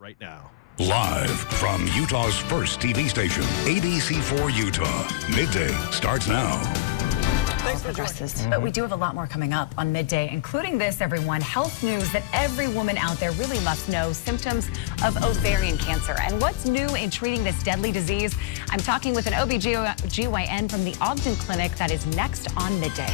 right now. Live from Utah's first TV station, ABC4 Utah. Midday starts now. Thanks for joining. But we do have a lot more coming up on Midday, including this, everyone. Health news that every woman out there really must know. Symptoms of ovarian cancer. And what's new in treating this deadly disease? I'm talking with an OB/GYN from the Ogden clinic. That is next on Midday.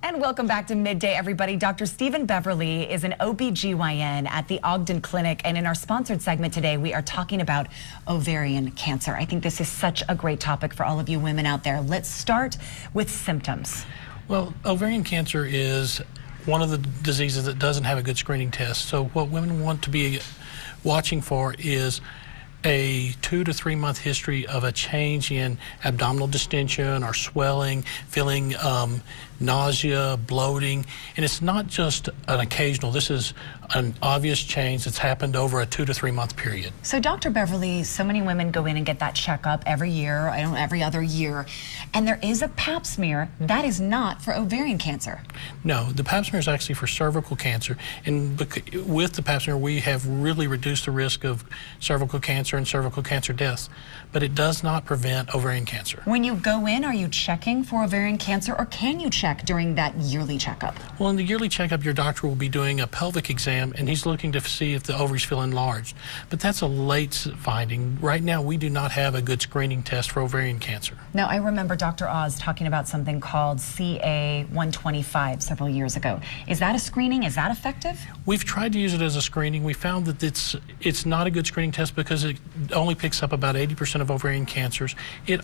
And welcome back to Midday, everybody. Dr. Stephen Beverly is an OB/GYN at the Ogden Clinic. And in our sponsored segment today, we are talking about ovarian cancer. I think this is such a great topic for all of you women out there. Let's start with symptoms. Well, ovarian cancer is one of the diseases that doesn't have a good screening test. So what women want to be watching for is a 2 to 3 month history of a change in abdominal distension or swelling, feeling nausea, bloating, and it's not just an occasional. This is an obvious change that's happened over a 2 to 3 month period. So Dr. Beverly, so many women go in and get that checkup every year, every other year, and there is a pap smear that is not for ovarian cancer. No, the pap smear is actually for cervical cancer, and with the pap smear we have really reduced the risk of cervical cancer and cervical cancer deaths, but it does not prevent ovarian cancer. When you go in, are you checking for ovarian cancer, or can you check during that yearly checkup? Well, in the yearly checkup, your doctor will be doing a pelvic exam, and he's looking to see if the ovaries feel enlarged. But that's a late finding. Right now, we do not have a good screening test for ovarian cancer. Now, I remember Dr. Oz talking about something called CA-125 several years ago. Is that a screening? Is that effective? We've tried to use it as a screening. We found that it's not a good screening test because it only picks up about 80% of ovarian cancers. It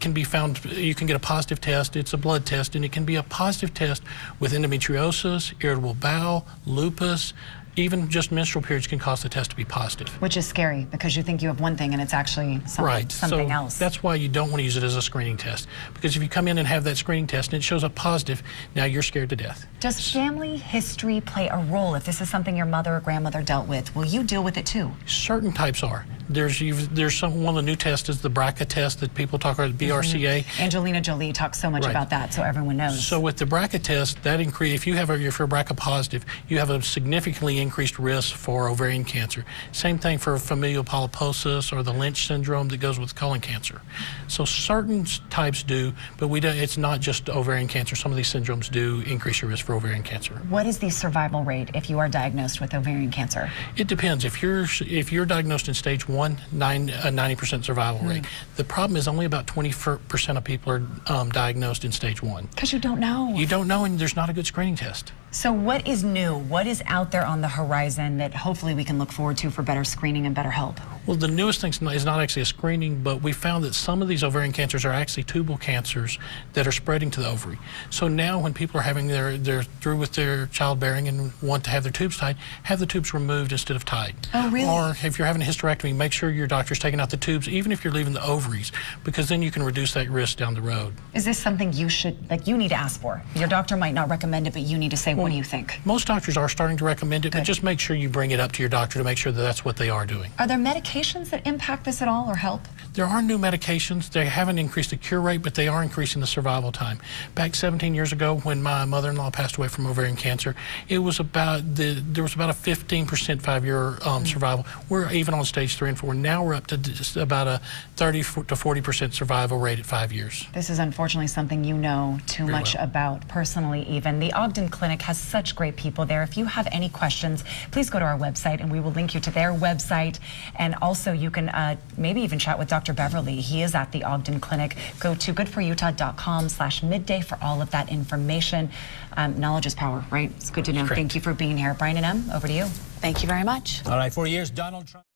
can be found, you can get a positive test, it's a blood test, and it can be a positive test with endometriosis, irritable bowel, lupus, even just menstrual periods can cause the test to be positive. Which is scary because you think you have one thing and it's actually something else. That's why you don't want to use it as a screening test, because if you come in and have that screening test and it shows up positive, now you're scared to death. Does family history play a role? If this is something your mother or grandmother dealt with, will you deal with it too? Certain types are. There's one of the new tests is the BRCA test that people talk about, BRCA. Angelina Jolie talks so much about that, so everyone knows. So with the BRCA test, that if you're BRCA positive, you have a significantly increased risk for ovarian cancer. Same thing for familial polyposis or the Lynch syndrome that goes with colon cancer. So certain types do, but it's not just ovarian cancer. Some of these syndromes do increase your risk for ovarian cancer. What is the survival rate if you are diagnosed with ovarian cancer? It depends. If you're diagnosed in stage 1, a 90% survival rate. The problem is only about 20% of people are diagnosed in stage 1. Because you don't know. You don't know, and there's not a good screening test. So what is new? What is out there on the horizon that hopefully we can look forward to for better screening and better help? Well, the newest thing is not actually a screening, but we found that some of these ovarian cancers are actually tubal cancers that are spreading to the ovary. So now when people are having they're through with their childbearing and want to have their tubes tied, have the tubes removed instead of tied. Oh, really? Or if you're having a hysterectomy, make sure your doctor's taking out the tubes, even if you're leaving the ovaries, because then you can reduce that risk down the road. Is this something you need to ask for? Your doctor might not recommend it, but you need to say, what do you think? Most doctors are starting to recommend it, but just make sure you bring it up to your doctor to make sure that that's what they are doing. Are there medications that impact this at all or help? There are new medications. They haven't increased the cure rate, but they are increasing the survival time. Back 17 years ago, when my mother-in-law passed away from ovarian cancer, there was about a 15% 5-year survival. We're even on stage 3 and 4. Now we're up to just about a 30 to 40% survival rate at 5 years. This is unfortunately something you know too much about personally even. The Ogden Clinic has such great people there. If you have any questions, please go to our website and we will link you to their website. And also you can maybe even chat with Dr. Beverly. He is at the Ogden Clinic. Go to goodforutah.com/midday for all of that information. Knowledge is power, right? It's good to know. Thank you for being here. Brian and Em, over to you. Thank you very much. All right, for years, Donald Trump.